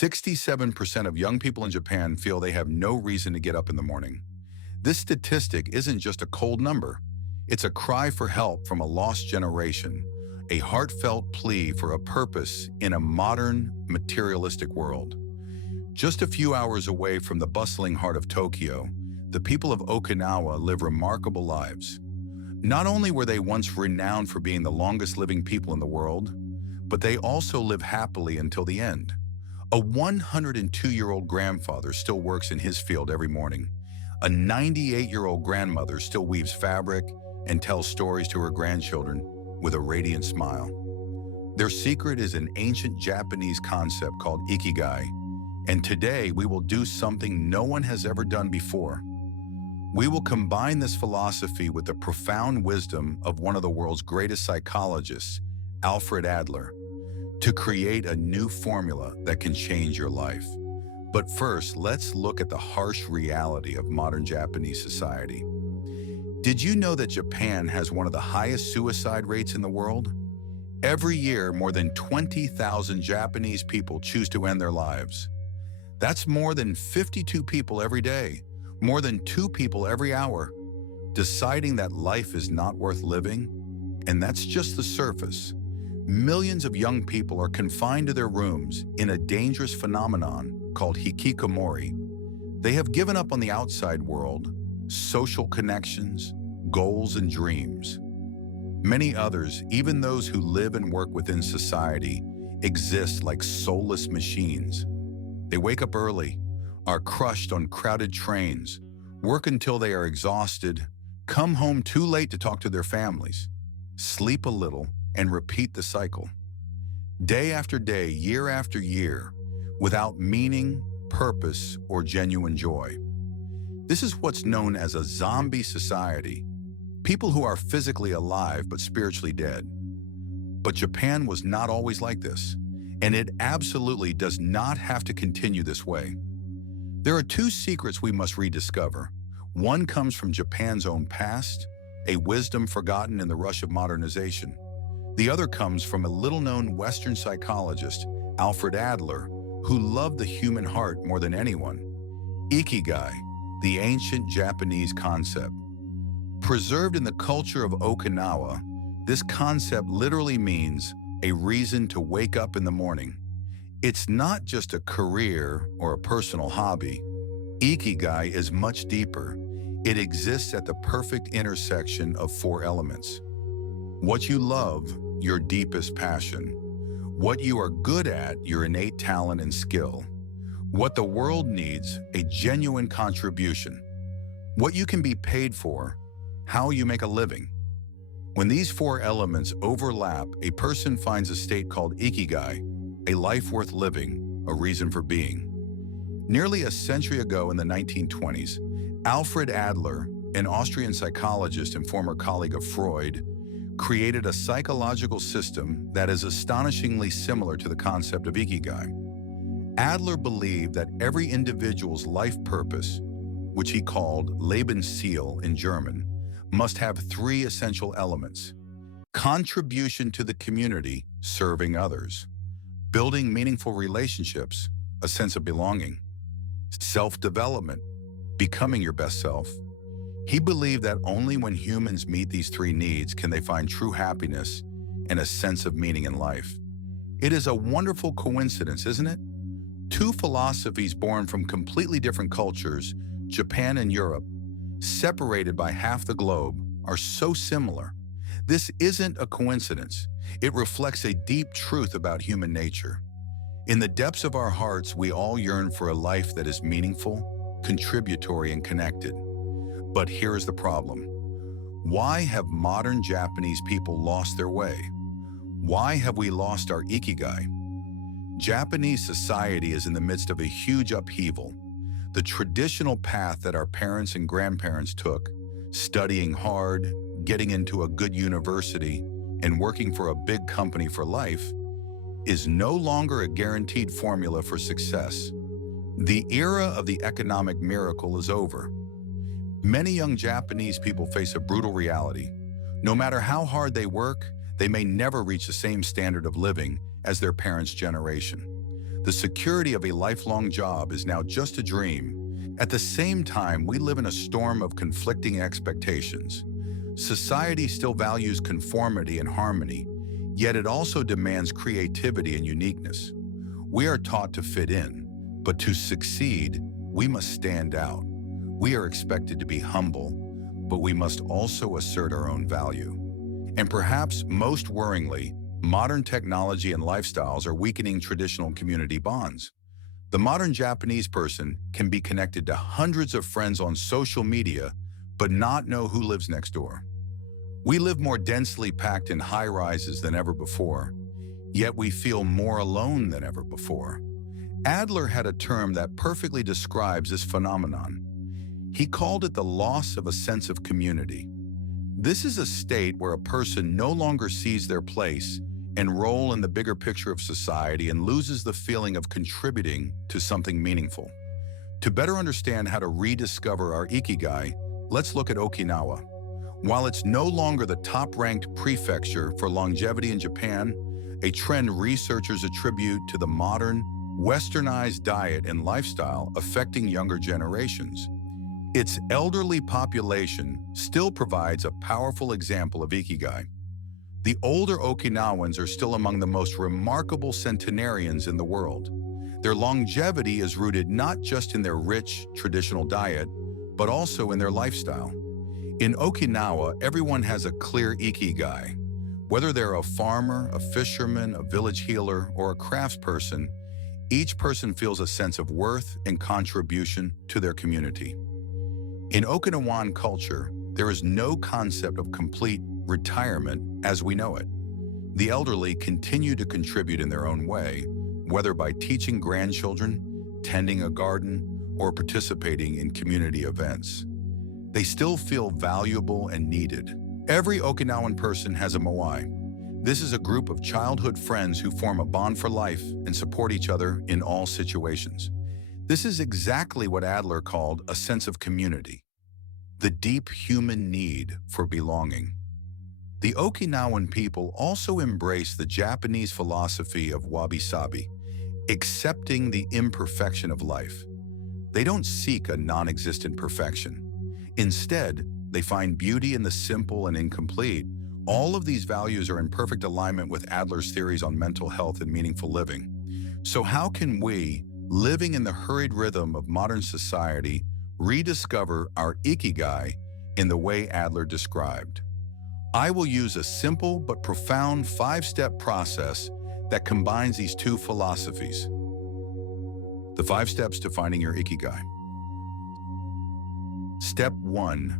67% of young people in Japan feel they have no reason to get up in the morning. This statistic isn't just a cold number. It's a cry for help from a lost generation, a heartfelt plea for a purpose in a modern, materialistic world. Just a few hours away from the bustling heart of Tokyo, the people of Okinawa live remarkable lives. Not only were they once renowned for being the longest living people in the world, but they also live happily until the end. A 102-year-old grandfather still works in his field every morning. A 98-year-old grandmother still weaves fabric and tells stories to her grandchildren with a radiant smile. Their secret is an ancient Japanese concept called Ikigai, and today we will do something no one has ever done before. We will combine this philosophy with the profound wisdom of one of the world's greatest psychologists, Alfred Adler, to create a new formula that can change your life. But first, let's look at the harsh reality of modern Japanese society. Did you know that Japan has one of the highest suicide rates in the world? Every year, more than 20,000 Japanese people choose to end their lives. That's more than 52 people every day, more than 2 people every hour, deciding that life is not worth living. And that's just the surface. Millions of young people are confined to their rooms in a dangerous phenomenon called hikikomori. They have given up on the outside world, social connections, goals, and dreams. Many others, even those who live and work within society, exist like soulless machines. They wake up early, are crushed on crowded trains, work until they are exhausted, come home too late to talk to their families, sleep a little, and repeat the cycle. Day after day, year after year, without meaning, purpose, or genuine joy. This is what's known as a zombie society, people who are physically alive but spiritually dead. But Japan was not always like this, and it absolutely does not have to continue this way. There are 2 secrets we must rediscover. One comes from Japan's own past, a wisdom forgotten in the rush of modernization. The other comes from a little-known Western psychologist, Alfred Adler, who loved the human heart more than anyone. Ikigai, the ancient Japanese concept. Preserved in the culture of Okinawa, this concept literally means a reason to wake up in the morning. It's not just a career or a personal hobby. Ikigai is much deeper. It exists at the perfect intersection of 4 elements. What you love, your deepest passion. What you are good at, your innate talent and skill. What the world needs, a genuine contribution. What you can be paid for, how you make a living. When these 4 elements overlap, a person finds a state called Ikigai, a life worth living, a reason for being. Nearly a century ago in the 1920s, Alfred Adler, an Austrian psychologist and former colleague of Freud, created a psychological system that is astonishingly similar to the concept of Ikigai. Adler believed that every individual's life purpose, which he called Lebensziel in German, must have 3 essential elements: contribution to the community, serving others; building meaningful relationships, a sense of belonging; self-development, becoming your best self. He believed that only when humans meet these 3 needs can they find true happiness and a sense of meaning in life. It is a wonderful coincidence, isn't it? 2 philosophies born from completely different cultures, Japan and Europe, separated by half the globe, are so similar. This isn't a coincidence. It reflects a deep truth about human nature. In the depths of our hearts, we all yearn for a life that is meaningful, contributory, and connected. But here's the problem. Why have modern Japanese people lost their way? Why have we lost our Ikigai? Japanese society is in the midst of a huge upheaval. The traditional path that our parents and grandparents took, studying hard, getting into a good university, and working for a big company for life, is no longer a guaranteed formula for success. The era of the economic miracle is over. Many young Japanese people face a brutal reality. No matter how hard they work, they may never reach the same standard of living as their parents' generation. The security of a lifelong job is now just a dream. At the same time, we live in a storm of conflicting expectations. Society still values conformity and harmony, yet it also demands creativity and uniqueness. We are taught to fit in, but to succeed, we must stand out. We are expected to be humble, but we must also assert our own value. And perhaps most worryingly, modern technology and lifestyles are weakening traditional community bonds. The modern Japanese person can be connected to hundreds of friends on social media, but not know who lives next door. We live more densely packed in high-rises than ever before, yet we feel more alone than ever before. Adler had a term that perfectly describes this phenomenon. He called it the loss of a sense of community. This is a state where a person no longer sees their place and role in the bigger picture of society and loses the feeling of contributing to something meaningful. To better understand how to rediscover our Ikigai, let's look at Okinawa. While it's no longer the top-ranked prefecture for longevity in Japan, a trend researchers attribute to the modern, westernized diet and lifestyle affecting younger generations. Its elderly population still provides a powerful example of Ikigai. The older Okinawans are still among the most remarkable centenarians in the world. Their longevity is rooted not just in their rich, traditional diet, but also in their lifestyle. In Okinawa, everyone has a clear Ikigai. Whether they're a farmer, a fisherman, a village healer, or a craftsperson, each person feels a sense of worth and contribution to their community. In Okinawan culture, there is no concept of complete retirement as we know it. The elderly continue to contribute in their own way, whether by teaching grandchildren, tending a garden, or participating in community events. They still feel valuable and needed. Every Okinawan person has a moai. This is a group of childhood friends who form a bond for life and support each other in all situations. This is exactly what Adler called a sense of community, the deep human need for belonging. The Okinawan people also embrace the Japanese philosophy of Wabi-sabi, accepting the imperfection of life. They don't seek a non-existent perfection. Instead, they find beauty in the simple and incomplete. All of these values are in perfect alignment with Adler's theories on mental health and meaningful living. So how can we, living in the hurried rhythm of modern society, rediscover our Ikigai in the way Adler described? I will use a simple but profound 5-step process that combines these two philosophies. The 5 steps to finding your Ikigai. Step 1.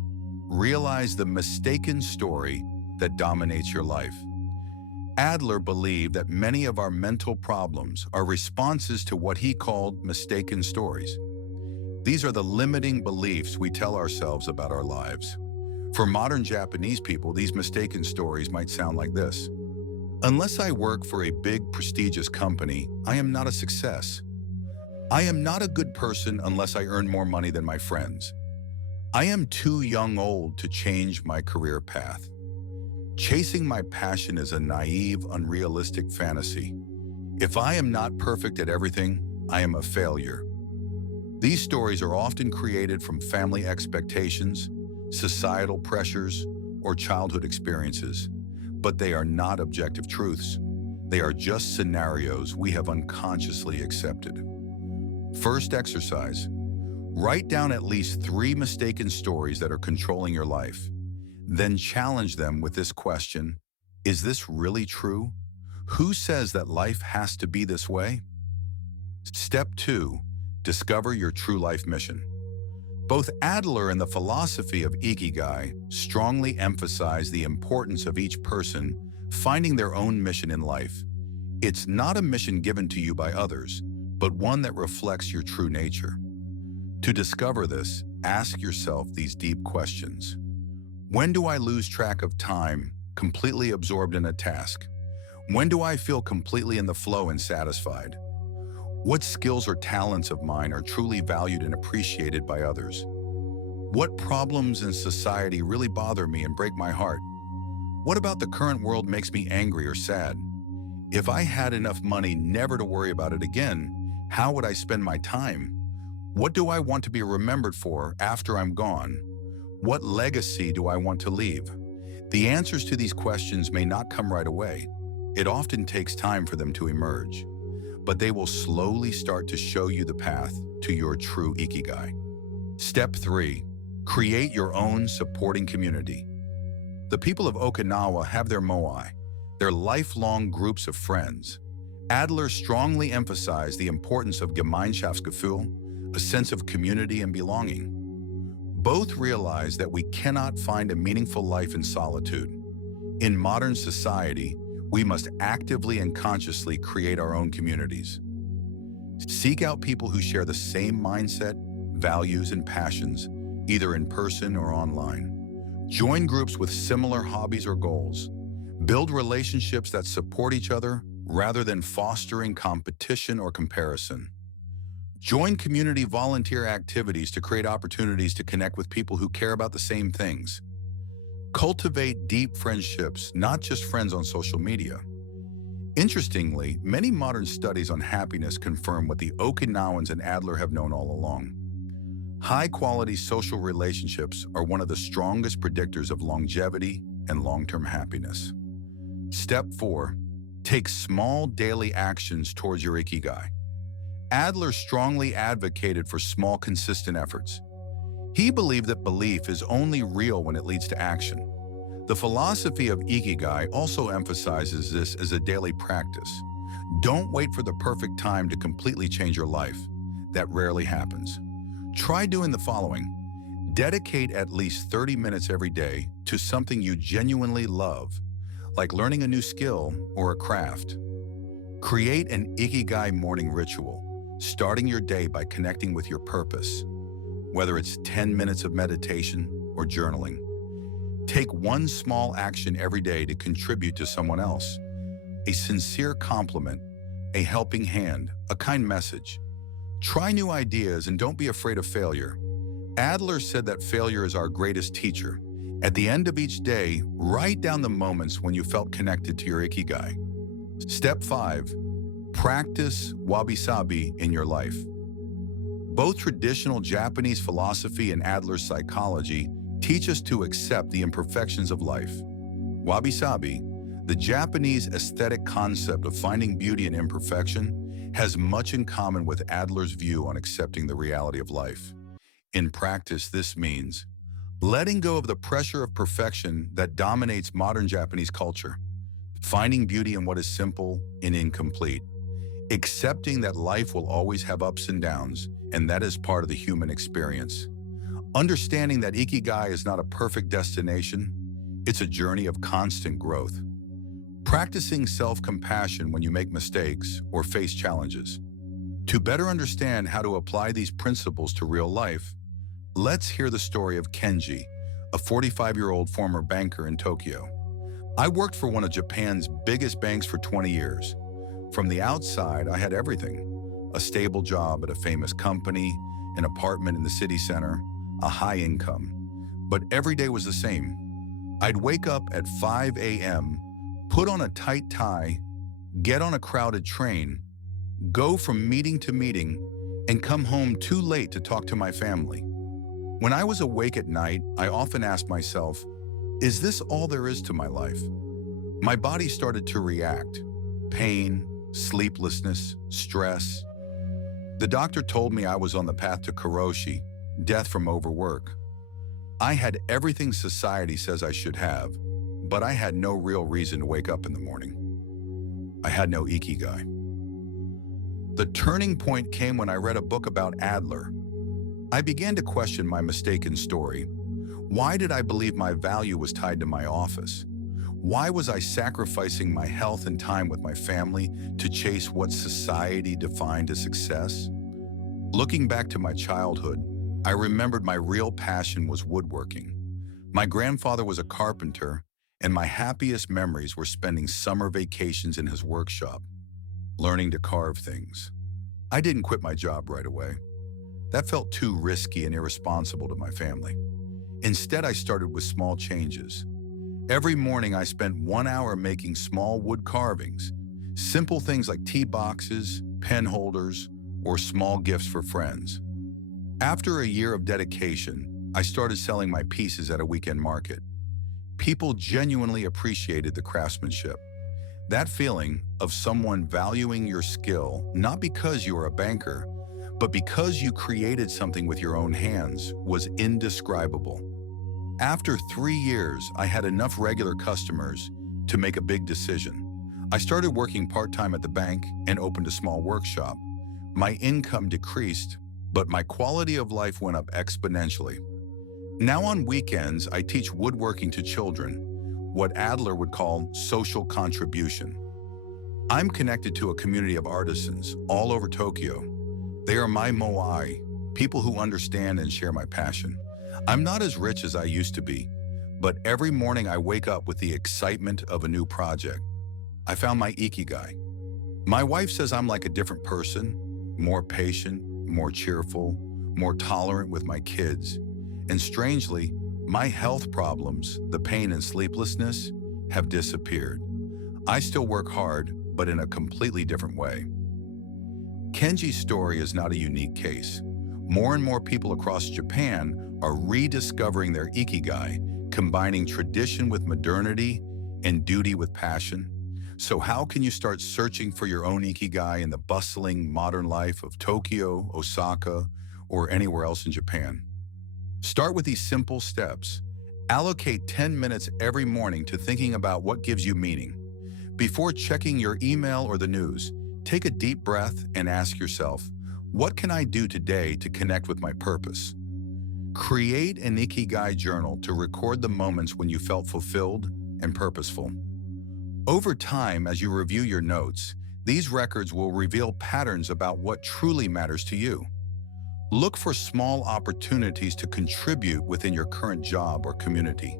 Realize the mistaken story that dominates your life. Adler believed that many of our mental problems are responses to what he called mistaken stories. These are the limiting beliefs we tell ourselves about our lives. For modern Japanese people, these mistaken stories might sound like this. Unless I work for a big, prestigious company, I am not a success. I am not a good person unless I earn more money than my friends. I am too old to change my career path. Chasing my passion is a naive, unrealistic fantasy. If I am not perfect at everything, I am a failure. These stories are often created from family expectations, societal pressures, or childhood experiences, but they are not objective truths. They are just scenarios we have unconsciously accepted. First exercise. Write down at least 3 mistaken stories that are controlling your life. Then challenge them with this question: is this really true? Who says that life has to be this way? Step 2. Discover your true life mission. Both Adler and the philosophy of Ikigai strongly emphasize the importance of each person finding their own mission in life. It's not a mission given to you by others, but one that reflects your true nature. To discover this, ask yourself these deep questions. When do I lose track of time, completely absorbed in a task? When do I feel completely in the flow and satisfied? What skills or talents of mine are truly valued and appreciated by others? What problems in society really bother me and break my heart? What about the current world makes me angry or sad? If I had enough money never to worry about it again, how would I spend my time? What do I want to be remembered for after I'm gone? What legacy do I want to leave? The answers to these questions may not come right away. It often takes time for them to emerge, but they will slowly start to show you the path to your true Ikigai. Step 3. Create your own supporting community. The people of Okinawa have their moai, their lifelong groups of friends. Adler strongly emphasized the importance of Gemeinschaftsgefühl, a sense of community and belonging. Both realize that we cannot find a meaningful life in solitude. In modern society, we must actively and consciously create our own communities. Seek out people who share the same mindset, values, and passions, either in person or online. Join groups with similar hobbies or goals. Build relationships that support each other rather than fostering competition or comparison. Join community volunteer activities to create opportunities to connect with people who care about the same things. Cultivate deep friendships, not just friends on social media. Interestingly, many modern studies on happiness confirm what the Okinawans and Adler have known all along. High-quality social relationships are one of the strongest predictors of longevity and long-term happiness. Step 4. Take small daily actions towards your Ikigai. Adler strongly advocated for small, consistent efforts. He believed that belief is only real when it leads to action. The philosophy of Ikigai also emphasizes this as a daily practice. Don't wait for the perfect time to completely change your life. That rarely happens. Try doing the following. Dedicate at least 30 minutes every day to something you genuinely love, like learning a new skill or a craft. Create an Ikigai morning ritual, starting your day by connecting with your purpose, whether it's 10 minutes of meditation or journaling. Take one small action every day to contribute to someone else. A sincere compliment, a helping hand, a kind message. Try new ideas and don't be afraid of failure. Adler said that failure is our greatest teacher. At the end of each day, write down the moments when you felt connected to your Ikigai. Step 5. Practice Wabi-sabi in your life. Both traditional Japanese philosophy and Adler's psychology teach us to accept the imperfections of life. Wabi-sabi, the Japanese aesthetic concept of finding beauty in imperfection, has much in common with Adler's view on accepting the reality of life. In practice, this means letting go of the pressure of perfection that dominates modern Japanese culture, finding beauty in what is simple and incomplete, accepting that life will always have ups and downs, and that is part of the human experience. Understanding that Ikigai is not a perfect destination, it's a journey of constant growth. Practicing self-compassion when you make mistakes or face challenges. To better understand how to apply these principles to real life, let's hear the story of Kenji, a 45-year-old former banker in Tokyo. I worked for one of Japan's biggest banks for 20 years. From the outside, I had everything. A stable job at a famous company, an apartment in the city center, a high income. But every day was the same. I'd wake up at 5 a.m., put on a tight tie, get on a crowded train, go from meeting to meeting, and come home too late to talk to my family. When I was awake at night, I often asked myself, is this all there is to my life? My body started to react. Pain, sleeplessness, stress. The doctor told me I was on the path to karoshi, death from overwork. I had everything society says I should have, but I had no real reason to wake up in the morning. I had no Ikigai. The turning point came when I read a book about Adler. I began to question my mistaken story. Why did I believe my value was tied to my office? Why was I sacrificing my health and time with my family to chase what society defined as success? Looking back to my childhood, I remembered my real passion was woodworking. My grandfather was a carpenter, and my happiest memories were spending summer vacations in his workshop, learning to carve things. I didn't quit my job right away. That felt too risky and irresponsible to my family. Instead, I started with small changes. Every morning, I spent 1 hour making small wood carvings, Simple things like tea boxes, pen holders, or small gifts for friends. After a year of dedication, I started selling my pieces at a weekend market. People genuinely appreciated the craftsmanship. That feeling of someone valuing your skill, not because you are a banker, but because you created something with your own hands, was indescribable. After 3 years, I had enough regular customers to make a big decision. I started working part-time at the bank and opened a small workshop. My income decreased, but my quality of life went up exponentially. Now on weekends, I teach woodworking to children, what Adler would call social contribution. I'm connected to a community of artisans all over Tokyo. They are my moai, people who understand and share my passion. I'm not as rich as I used to be, but every morning I wake up with the excitement of a new project. I found my Ikigai. My wife says I'm like a different person, more patient, more cheerful, more tolerant with my kids. And strangely, my health problems, the pain and sleeplessness, have disappeared. I still work hard, but in a completely different way. Kenji's story is not a unique case. More and more people across Japan are rediscovering their Ikigai, combining tradition with modernity and duty with passion. So how can you start searching for your own Ikigai in the bustling modern life of Tokyo, Osaka, or anywhere else in Japan? Start with these simple steps. Allocate 10 minutes every morning to thinking about what gives you meaning. Before checking your email or the news, take a deep breath and ask yourself, what can I do today to connect with my purpose? Create an Ikigai journal to record the moments when you felt fulfilled and purposeful. Over time, as you review your notes, these records will reveal patterns about what truly matters to you. Look for small opportunities to contribute within your current job or community.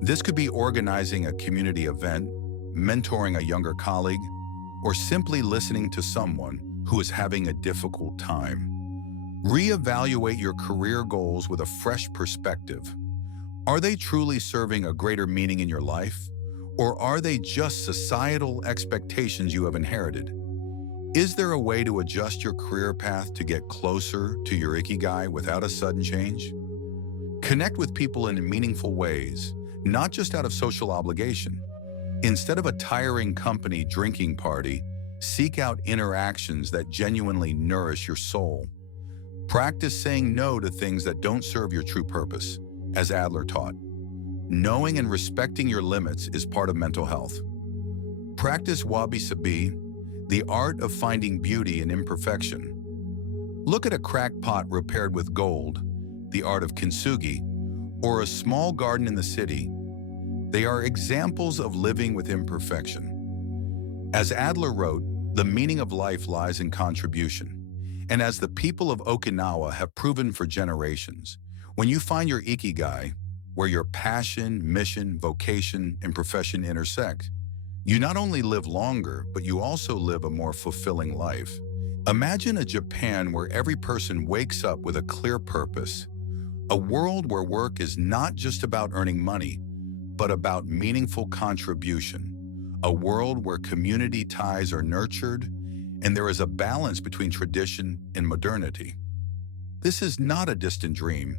This could be organizing a community event, mentoring a younger colleague, or simply listening to someone who is having a difficult time. Reevaluate your career goals with a fresh perspective. Are they truly serving a greater meaning in your life? Or are they just societal expectations you have inherited? Is there a way to adjust your career path to get closer to your Ikigai without a sudden change? Connect with people in meaningful ways, not just out of social obligation. Instead of a tiring company drinking party, seek out interactions that genuinely nourish your soul. Practice saying no to things that don't serve your true purpose, as Adler taught. Knowing and respecting your limits is part of mental health. Practice Wabi-sabi, the art of finding beauty in imperfection. Look at a cracked pot repaired with gold, the art of kintsugi, or a small garden in the city. They are examples of living with imperfection. As Adler wrote, the meaning of life lies in contribution. And as the people of Okinawa have proven for generations, when you find your Ikigai, where your passion, mission, vocation, and profession intersect, you not only live longer, but you also live a more fulfilling life. Imagine a Japan where every person wakes up with a clear purpose, a world where work is not just about earning money, but about meaningful contribution, a world where community ties are nurtured and there is a balance between tradition and modernity. This is not a distant dream.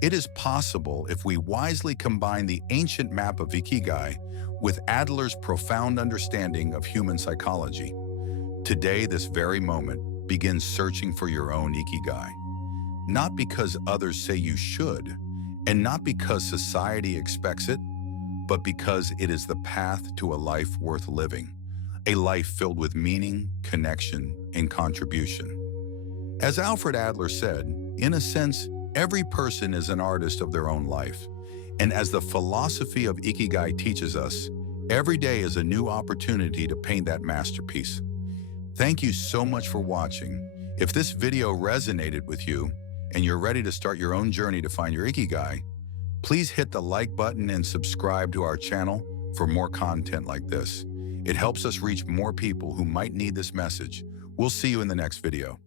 It is possible if we wisely combine the ancient map of Ikigai with Adler's profound understanding of human psychology. Today, this very moment, begin searching for your own Ikigai. Not because others say you should, and not because society expects it, but because it is the path to a life worth living, a life filled with meaning, connection, and contribution. As Alfred Adler said, in a sense, every person is an artist of their own life. And as the philosophy of Ikigai teaches us, every day is a new opportunity to paint that masterpiece. Thank you so much for watching. If this video resonated with you and you're ready to start your own journey to find your Ikigai, please hit the like button and subscribe to our channel for more content like this. It helps us reach more people who might need this message. We'll see you in the next video.